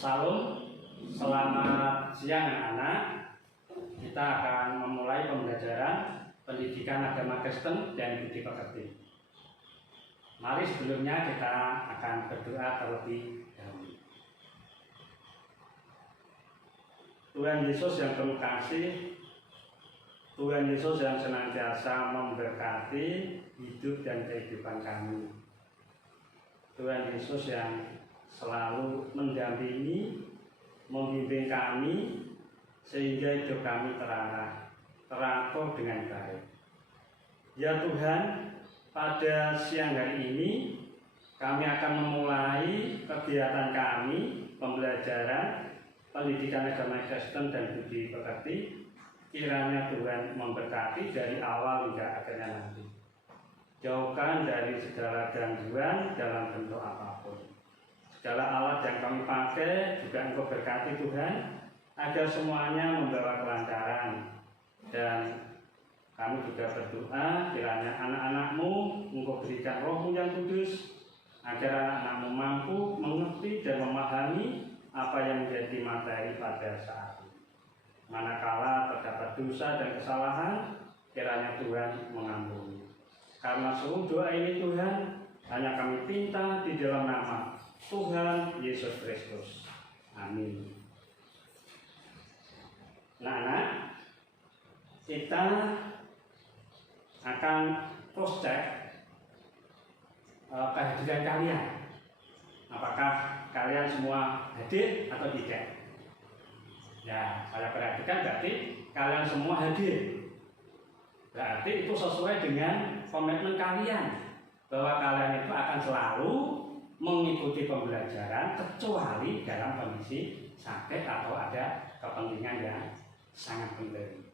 Salam, selamat siang anak-anak. Kita akan memulai pembelajaran pendidikan agama Kristen dan budi pekerti. Mari sebelumnya kita akan berdoa terlebih dahulu. Tuhan Yesus yang penuh kasih, Tuhan Yesus yang senantiasa memberkati hidup dan kehidupan kami. Tuhan Yesus yang selalu mendampingi, membimbing kami sehingga hidup kami teratur dengan baik. Ya Tuhan, pada siang hari ini kami akan memulai kegiatan kami pembelajaran pendidikan agama Kristen dan budi pekerti. Kiranya Tuhan memberkati dari awal hingga akhirnya nanti. Jauhkan dari segala gangguan dalam bentuk apapun. Segala alat yang kami pakai juga Engkau berkati Tuhan, agar semuanya membawa kelancaran. Dan kami juga berdoa kiranya anak-anak-Mu Engkau berikan Roh-Mu yang kudus, agar anak-anak-Mu mampu mengerti dan memahami apa yang menjadi materi pada saat ini. Manakala terdapat dosa dan kesalahan, kiranya Tuhan mengampuni. Karena seluruh doa ini Tuhan, hanya kami pinta di dalam nama Tuhan Yesus Kristus. Amin. Nah, kita akan cross check kehadiran kalian. Apakah kalian semua hadir atau tidak? Ya, saya perhatikan berarti kalian semua hadir. Berarti itu sesuai dengan komitmen kalian bahwa kalian itu akan selalu mengikuti pembelajaran kecuali dalam kondisi sakit atau ada kepentingan yang sangat penting.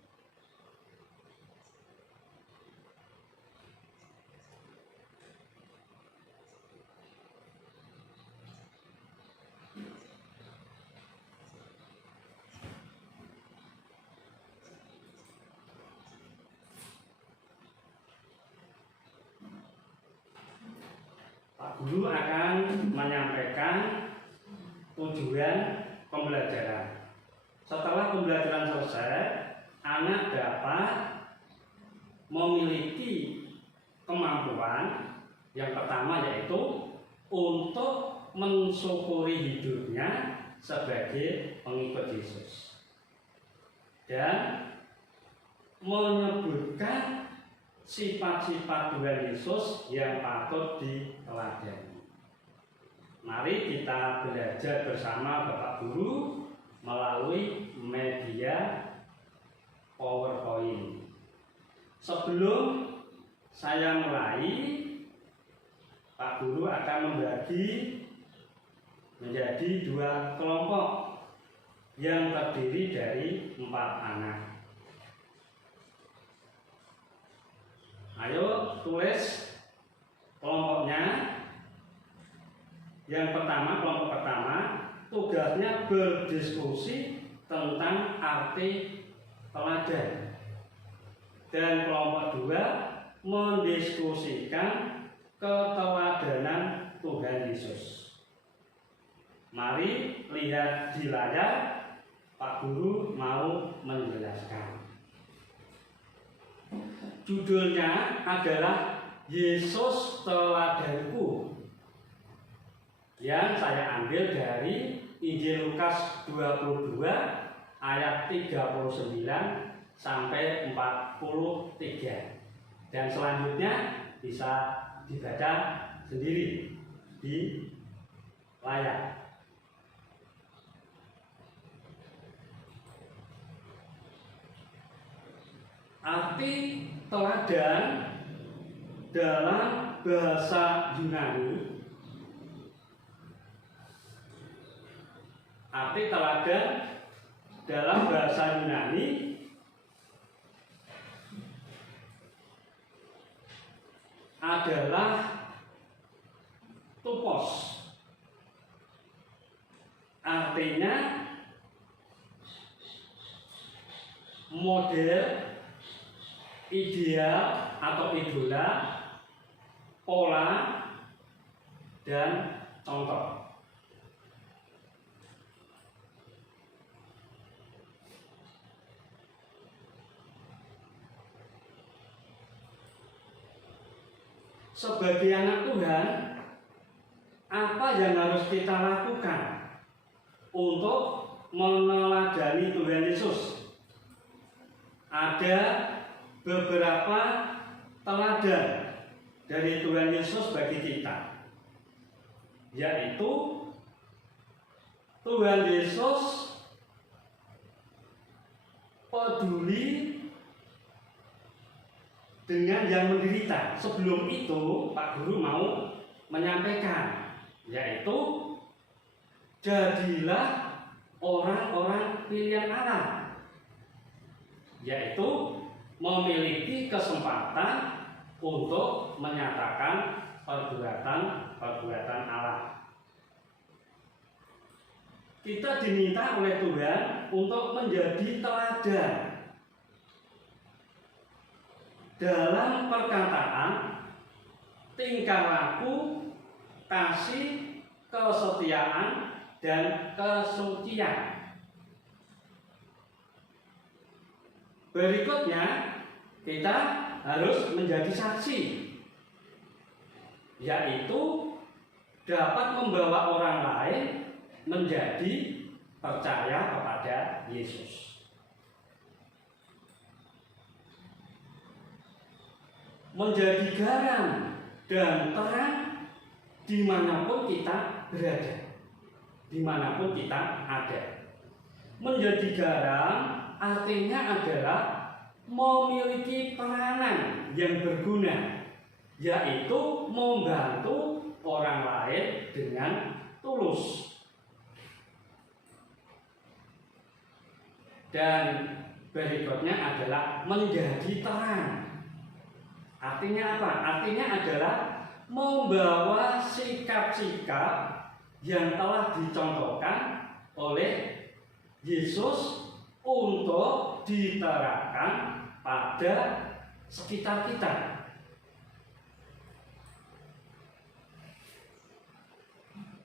Pak Guru akan menyampaikan tujuan pembelajaran. Setelah pembelajaran selesai, anak dapat memiliki kemampuan yang pertama yaitu untuk mensyukuri hidupnya sebagai pengikut Yesus dan menyebutkan sifat-sifat Tuhan Yesus yang patut diteladani. Mari kita belajar bersama Bapak Guru melalui media PowerPoint. Sebelum saya mulai, Pak Guru akan membagi menjadi dua kelompok yang terdiri dari 4 anak. Ayo tulis kelompoknya. Yang pertama, kelompok pertama tugasnya berdiskusi tentang arti teladan. Dan kelompok 2 mendiskusikan keteladanan Tuhan Yesus. Mari lihat di layar, Pak Guru mau menjelaskan. Judulnya adalah Yesus Teladanku, yang saya ambil dari Injil Lukas 22 ayat 39 sampai 43. Dan selanjutnya bisa dibaca sendiri di layar. Arti teladan dalam bahasa Yunani, adalah tupos. Artinya model, ideal atau idola, pola, dan contoh. sebagai anak Tuhan, apa yang harus kita lakukan untuk meneladani Tuhan Yesus? Ada beberapa teladan dari Tuhan Yesus bagi kita, yaitu Tuhan Yesus peduli dengan yang menderita. Sebelum itu Pak Guru mau menyampaikan, yaitu jadilah orang-orang pilihan Allah, yaitu memiliki kesempatan untuk menyatakan perbuatan Allah. Kita diminta oleh Tuhan untuk menjadi teladan dalam perkataan, tingkah laku, kasih, kesetiaan, dan kesucian. Berikutnya, kita harus menjadi saksi, yaitu dapat membawa orang lain menjadi percaya kepada Yesus. Menjadi garam dan terang dimanapun kita berada, dimanapun kita ada. Menjadi garam artinya adalah memiliki peranan yang berguna, yaitu membantu orang lain dengan tulus. Dan berikutnya adalah menjadi terang. Artinya apa? Artinya adalah membawa sikap-sikap yang telah dicontohkan oleh Yesus untuk diterapkan pada sekitar kita.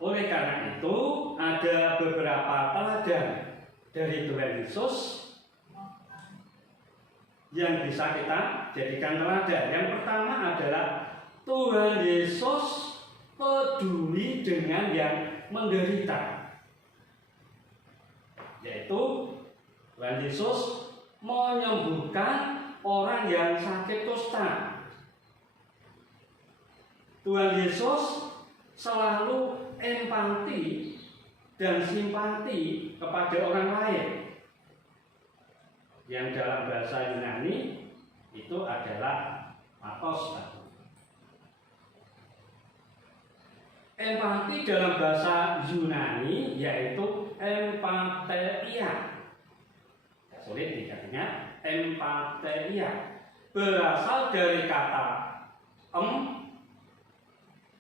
Oleh karena itu, ada beberapa teladan dari Tuhan Yesus yang bisa kita jadikan teladan. Yang pertama adalah Tuhan Yesus peduli dengan yang menderita, yaitu Tuhan Yesus menyembuhkan orang yang sakit kusta. Tuhan Yesus selalu empati dan simpati kepada orang lain, yang dalam bahasa Yunani itu adalah pathos. Empati dalam bahasa Yunani yaitu empatheia. Sulit dikatakan empatheia. Berasal dari kata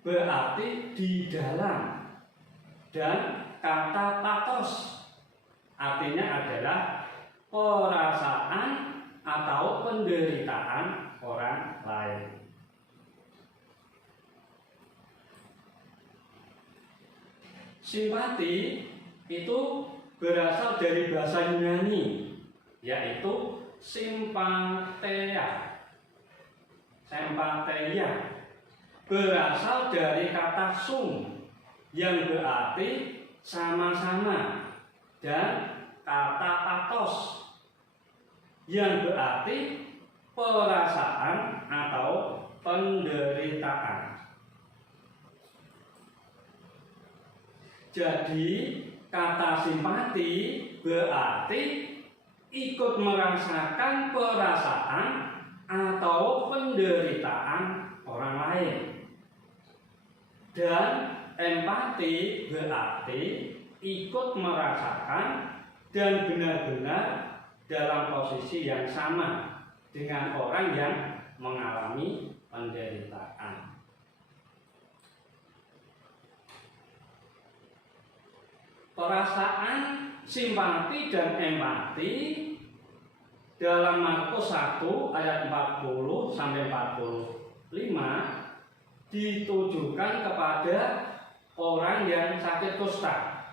berarti di dalam, dan kata pathos artinya adalah perasaan atau penderitaan orang lain. Simpati itu berasal dari bahasa Yunani, yaitu simpatheia. Simpatheia berasal dari kata sum yang berarti sama-sama, dan kata pathos yang berarti perasaan atau penderitaan. Jadi kata simpati berarti ikut merasakan perasaan atau penderitaan orang lain. Dan empati berarti ikut merasakan dan benar-benar dalam posisi yang sama dengan orang yang mengalami penderitaan. Perasaan, simpati, dan empati dalam Markus 1 ayat 40 sampai 45 ditujukan kepada orang yang sakit kusta.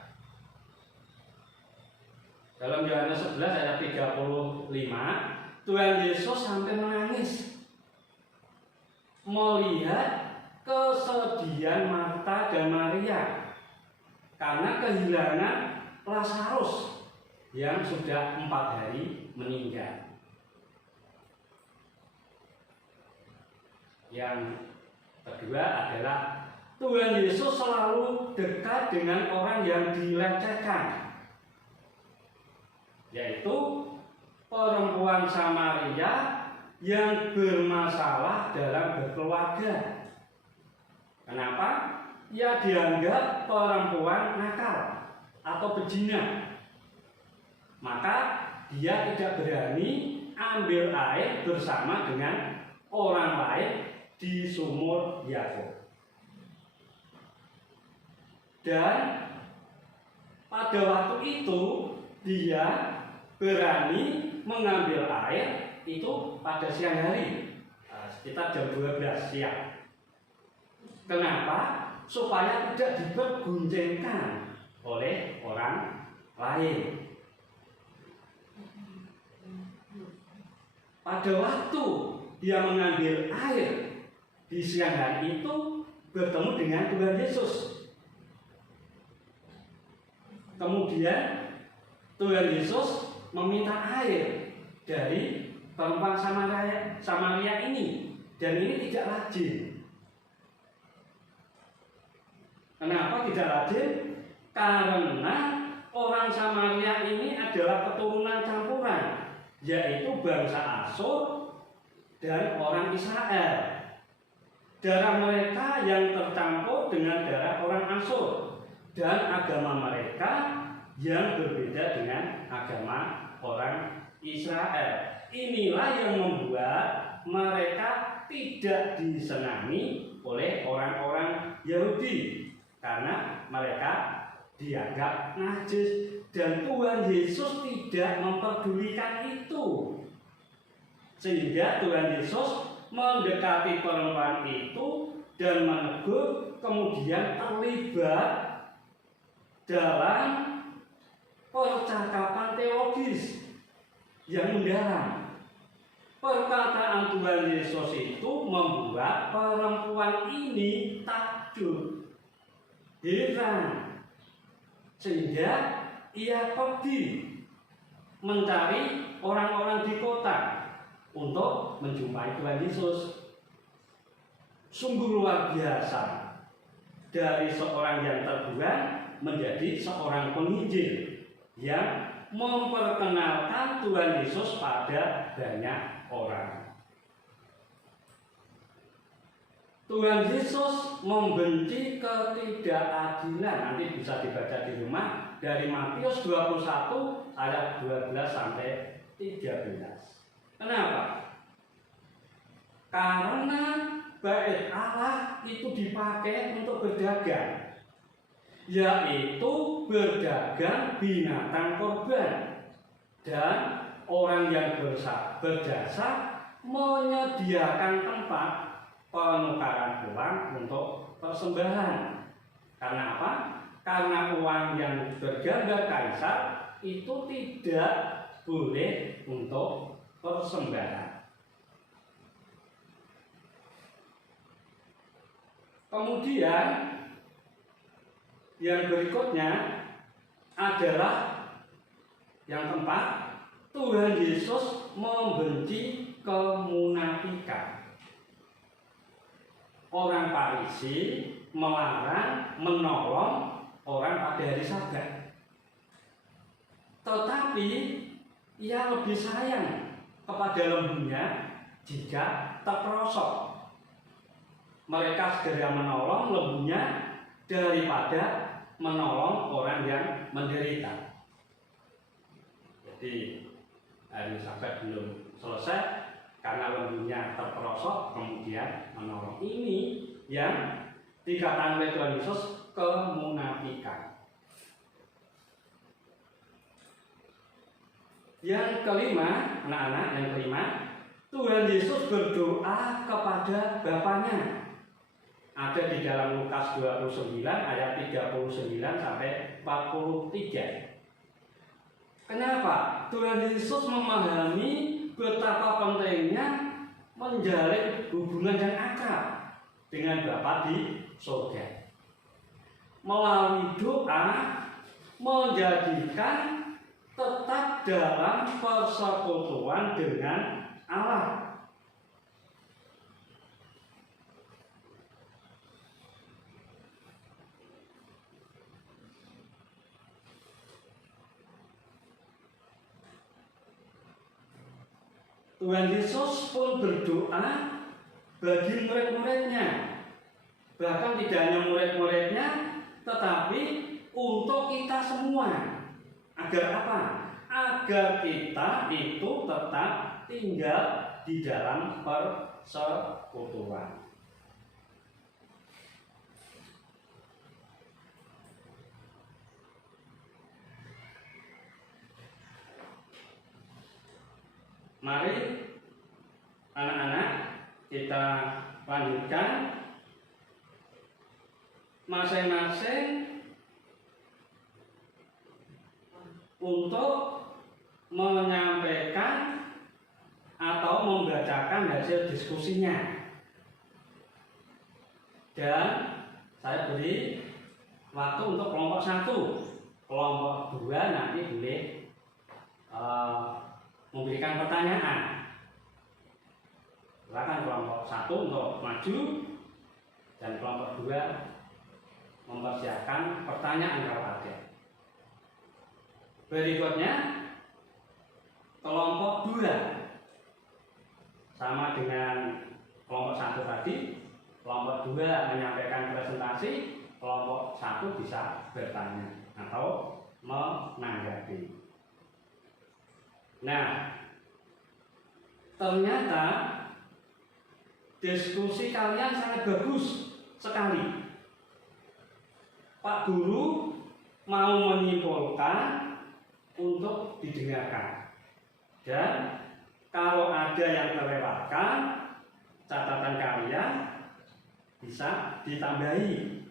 Dalam Yohanes 11 ayat 35, Tuhan Yesus sampai menangis melihat kesedihan Marta dan Maria karena kehilangan Lazarus yang sudah 4 hari meninggal. Yang kedua adalah Tuhan Yesus selalu dekat dengan orang yang dilecehkan, yaitu perempuan Samaria yang bermasalah dalam berkeluarga. Kenapa? Ia dianggap perempuan nakal atau pezina. Maka dia tidak berani ambil air bersama dengan orang lain di sumur Yakub. Dan pada waktu itu dia berani mengambil air itu pada siang hari, sekitar jam 12 siang. Kenapa? Supaya tidak diperguncingkan oleh orang lain. Pada waktu dia mengambil air di siang hari itu bertemu dengan Tuhan Yesus. Kemudian Tuhan Yesus meminta air dari perempuan Samaria ini, dan ini tidak lazim. Kenapa tidak lazim? Karena orang Samaria ini adalah keturunan campuran, yaitu bangsa Asyur dan orang Israel. Darah mereka yang tercampur dengan darah orang Asyur, dan agama mereka yang berbeda dengan agama orang Israel. Inilah yang membuat mereka tidak disenangi oleh orang-orang Yahudi, karena mereka dianggap najis, dan Tuhan Yesus tidak memperdulikan itu. Sehingga Tuhan Yesus mendekati perempuan itu dan menegur, kemudian terlibat dalam percakapan teologis yang mendalam. Perkataan Tuhan Yesus itu membuat perempuan ini takjub, heran, sehingga ia pergi mencari orang-orang di kota untuk menjumpai Tuhan Yesus. Sungguh luar biasa, dari seorang yang terbuang menjadi seorang penginjil yang memperkenalkan Tuhan Yesus pada banyak orang. Tuhan Yesus membenci ketidakadilan. Nanti bisa dibaca di rumah dari Matius 21 ayat 12 sampai 13. Kenapa? Karena bait Allah itu dipakai untuk berdagang, yaitu berdagang binatang korban, dan orang yang berjasa menyediakan tempat penukaran uang untuk persembahan. Karena apa? Karena uang yang bergambar kaisar itu tidak boleh untuk persembahan. Kemudian yang berikutnya adalah yang keempat, Tuhan Yesus membenci kemunafikan. Orang Farisi melarang menolong orang pada hari Sabat, tetapi ia lebih sayang kepada lembunya jika terperosok. Mereka segera menolong lembunya daripada menolong orang yang menderita. Jadi hari Sabat belum selesai, karena lembunya terperosok, kemudian menolong. Ini yang dikatakan oleh Tuhan Yesus kemunafikan. Yang kelima, anak-anak, yang kelima, Tuhan Yesus berdoa kepada Bapaknya. Ada di dalam Lukas 29 ayat 39 sampai 43. Kenapa? Tuhan Yesus memahami betapa pentingnya menjalin hubungan yang akrab dengan Bapa di surga. Melalui doa menjadikan tetap dalam persekutuan dengan Allah. Tuhan Yesus pun berdoa bagi murid-muridnya. Bahkan tidak hanya murid-muridnya, tetapi untuk kita semua. Agar apa? Agar kita itu tetap tinggal di dalam persekutuan. Mari anak-anak kita lanjutkan masing-masing untuk menyampaikan atau membacakan hasil diskusinya. Dan saya beri waktu untuk kelompok 1, kelompok 2 nanti boleh memberikan pertanyaan. Silakan kelompok 1 untuk maju dan kelompok 2 mempersiapkan pertanyaan kalau ada. Berikutnya kelompok 2 sama dengan kelompok 1 tadi. Kelompok 2 menyampaikan presentasi, kelompok 1 bisa bertanya atau menanggapi. Nah, ternyata diskusi kalian sangat bagus sekali. Pak Guru mau menyimpulkan untuk didengarkan. Dan kalau ada yang terlewatkan, catatan kalian bisa ditambahi.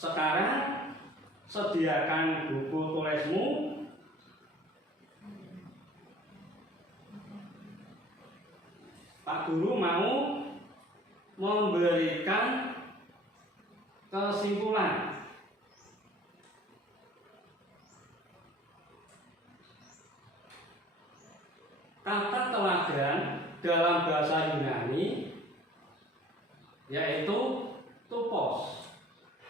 Sekarang sediakan buku tulismu. Pak Guru mau memberikan kesimpulan. Kata teladan dalam bahasa Yunani yaitu tupos.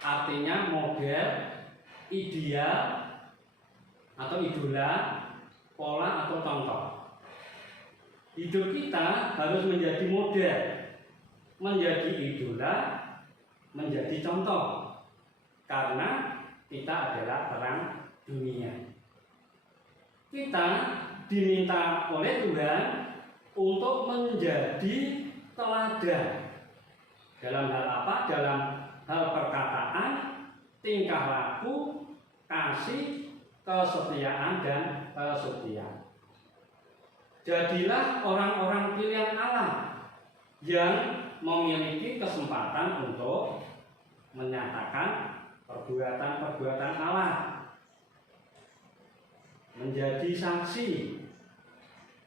Artinya model, ideal, atau idola, pola atau contoh. Hidup kita harus menjadi model, menjadi idola, menjadi contoh. Karena kita adalah terang dunia. Kita diminta oleh Tuhan untuk menjadi teladan. Dalam hal apa? Dalam hal perkataan, tingkah laku, kasih, kesetiaan, dan kesetiaan. Jadilah orang-orang pilihan Allah yang memiliki kesempatan untuk menyatakan perbuatan-perbuatan Allah, menjadi saksi,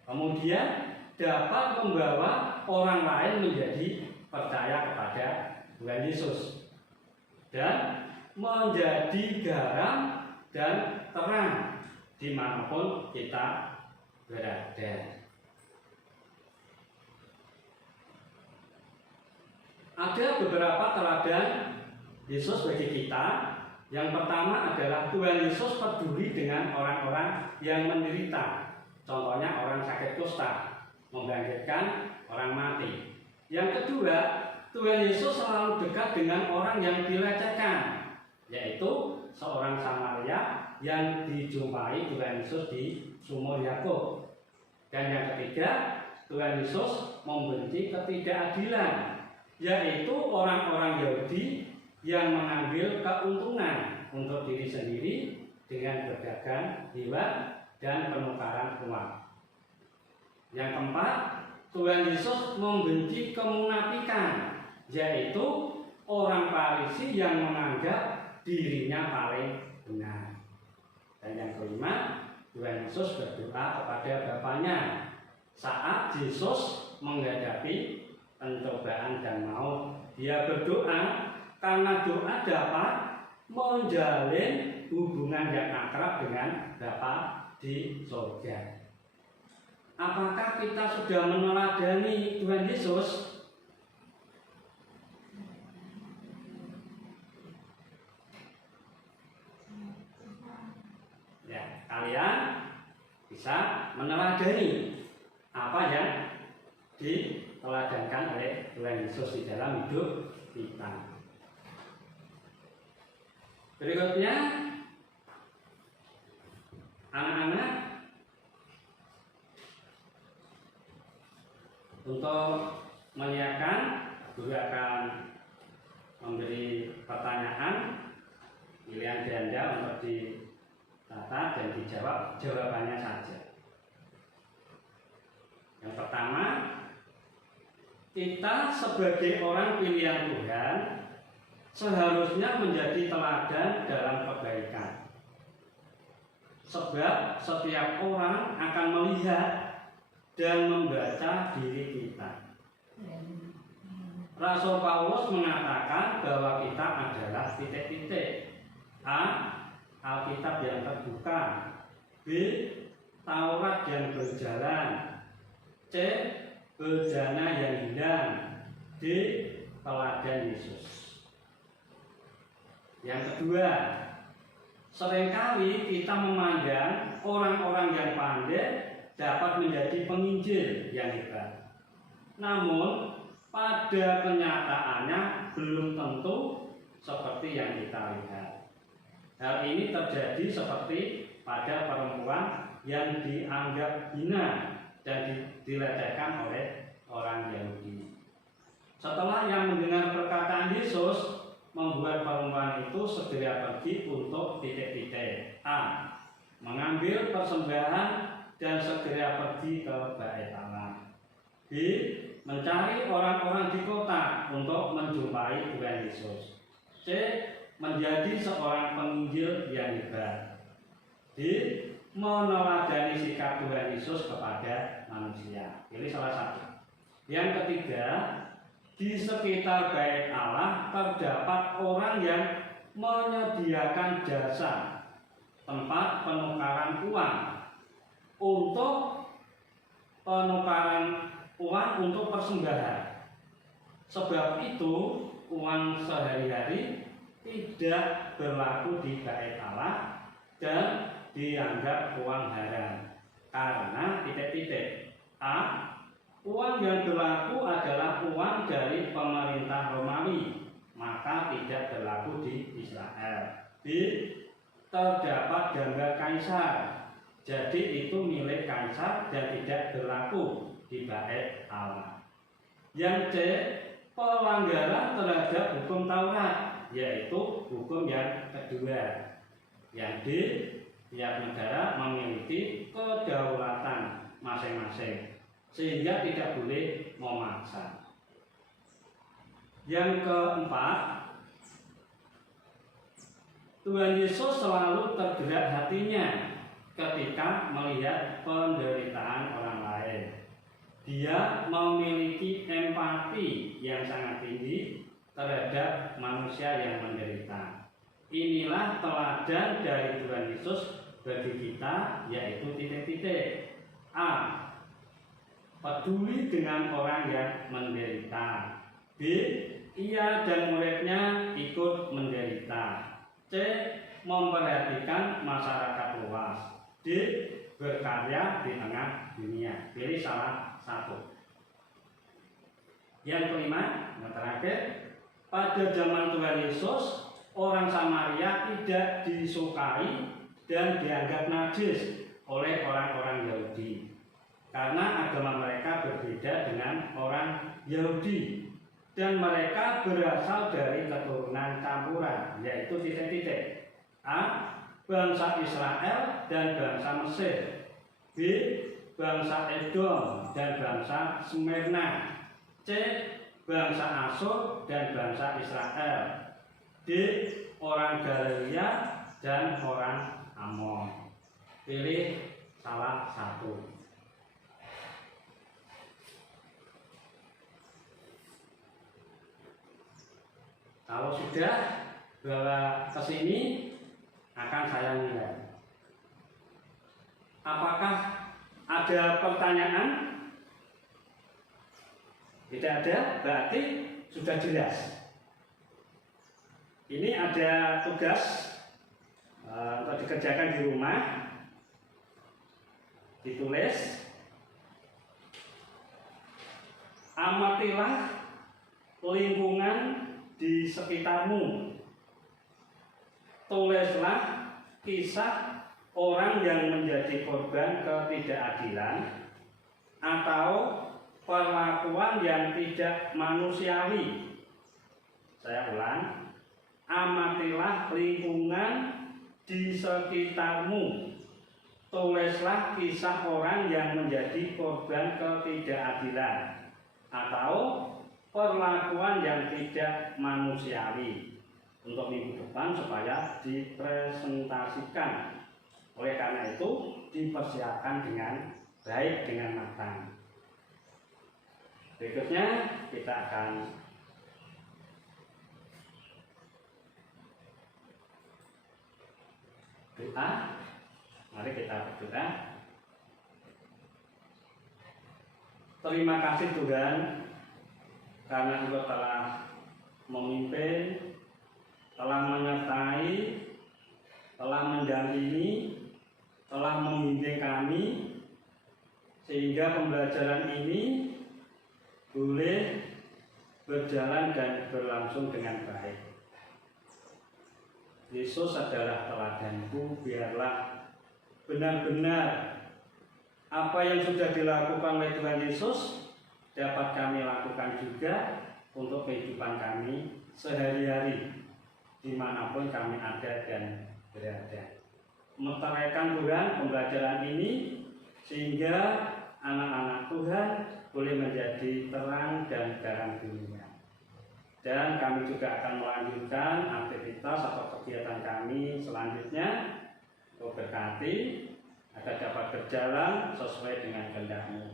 kemudian dapat membawa orang lain menjadi percaya kepada Tuhan Yesus dan menjadi garam dan terang dimanapun kita berada. Ada beberapa teladan Yesus bagi kita. Yang pertama adalah Tuhan Yesus peduli dengan orang-orang yang menderita. Contohnya orang sakit kusta, membangkitkan orang mati. Yang kedua, Tuhan Yesus selalu dekat dengan orang yang dilecehkan, yaitu seorang Samaria yang dijumpai Tuhan Yesus di sumur Yakub. Dan yang ketiga, Tuhan Yesus membenci ketidakadilan, yaitu orang-orang Yahudi yang mengambil keuntungan untuk diri sendiri dengan berdagang hewan dan penukaran uang. Yang keempat, Tuhan Yesus membenci kemunafikan, yaitu orang Farisi yang menganggap dirinya paling benar. Dan yang kelima, Tuhan Yesus berdoa kepada Bapaknya saat Yesus menghadapi pencobaan dan maut. Dia berdoa karena doa dapat menjalin hubungan yang akrab dengan Bapa di surga. Apakah kita sudah meneladani Tuhan Yesus? Ya, kalian bisa meneladani apa yang diteladankan oleh Tuhan Yesus di dalam hidup kita. Berikutnya, anak-anak, untuk menyiapkan, guru akan memberi pertanyaan pilihan ganda untuk ditata dan dijawab jawabannya saja. Yang pertama, kita sebagai orang pilihan Tuhan seharusnya menjadi teladan dalam kebaikan. Sebab setiap orang akan melihat dan membaca diri kita. Rasul Paulus mengatakan bahwa kita adalah titik-titik. A. Alkitab yang terbuka. B. Taurat yang berjalan. C. Bejana yang hilang. D. Teladan Yesus. Yang kedua, seringkali kita memandang orang-orang yang pandai dapat menjadi penginjil yang hebat. Namun, pada kenyataannya belum tentu seperti yang kita lihat. Hal ini terjadi seperti pada perempuan yang dianggap hina dan dilecehkan oleh orang Yahudi. Setelah yang mendengar perkataan Yesus, membuat perempuan itu segera pergi untuk titik-titik. A. Mengambil persembahan dan segera pergi ke bait Allah. B. Mencari orang-orang di kota untuk menjumpai Tuhan Yesus. C. Menjadi seorang penginjil yang hebat. D. Meneladani sikap Tuhan Yesus kepada manusia. Pilih salah satu. Yang ketiga, di sekitar bait Allah terdapat orang yang menyediakan jasa tempat penukaran uang untuk persembahan. Sebab itu uang sehari-hari tidak berlaku di bait Allah dan dianggap uang haram karena titik-titik. A. Uang yang berlaku adalah uang dari pemerintah Romawi, maka tidak berlaku di Israel. B. Terdapat gambar kaisar, jadi itu milik kaisar dan tidak berlaku di bait Allah. Yang C. Pelanggaran terhadap hukum Taurat, yaitu hukum yang kedua. Yang D. Tiap negara memiliki kedaulatan masing-masing, sehingga tidak boleh memaksa. Yang keempat, Tuhan Yesus selalu tergerak hatinya ketika melihat penderitaan orang lain. Dia memiliki empati yang sangat tinggi terhadap manusia yang menderita. Inilah teladan dari Tuhan Yesus bagi kita, yaitu titik-titik. A. Peduli dengan orang yang menderita. B. Ia dan muridnya ikut menderita. C. Memperhatikan masyarakat luas. D. Berkarya di tengah dunia. Pilih salah satu. Yang kelima, yang terakhir, pada zaman Tuhan Yesus, orang Samaria tidak disukai dan dianggap najis oleh orang-orang Yahudi. Karena agama mereka berbeda dengan orang Yahudi dan mereka berasal dari keturunan campuran, yaitu titik-titik. A. Bangsa Israel dan bangsa Mesir. B. Bangsa Edom dan bangsa Smyrna. C. Bangsa Asyur dan bangsa Israel. D. Orang Galilea dan orang Amon. Pilih salah satu. Kalau sudah, bawa ke sini, akan saya nilai. Apakah ada pertanyaan? Tidak ada, berarti sudah jelas. Ini ada tugas untuk dikerjakan di rumah. Ditulis, amatilah lingkungan di sekitarmu. Tulislah kisah orang yang menjadi korban ketidakadilan atau perlakuan yang tidak manusiawi. Saya ulang, amatilah lingkungan di sekitarmu. Tulislah kisah orang yang menjadi korban ketidakadilan atau perlakuan yang tidak manusiawi. Untuk minggu depan supaya dipresentasikan. Oleh karena itu dipersiapkan dengan baik, dengan matang. Berikutnya kita akan doa. Mari kita berdoa. Terima kasih Tuhan, karena Engkau telah memimpin, telah menyertai, telah mendampingi, telah membimbing kami, sehingga pembelajaran ini boleh berjalan dan berlangsung dengan baik. Yesus adalah teladanku, biarlah benar-benar apa yang sudah dilakukan oleh Tuhan Yesus dapat kami lakukan juga untuk kehidupan kami sehari-hari dimanapun kami ada dan berada. Meteraikan Tuhan pembelajaran ini sehingga anak-anak Tuhan boleh menjadi terang dan terang dunia. Dan kami juga akan melanjutkan aktivitas atau kegiatan kami selanjutnya. Kau berkati agar dapat berjalan sesuai dengan kehendak-Mu,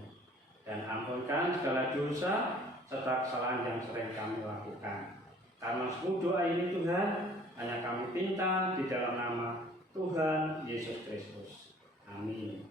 dan ampunkan segala dosa serta kesalahan yang sering kami lakukan. Karena semua doa ini Tuhan hanya kami pinta di dalam nama Tuhan Yesus Kristus. Amin.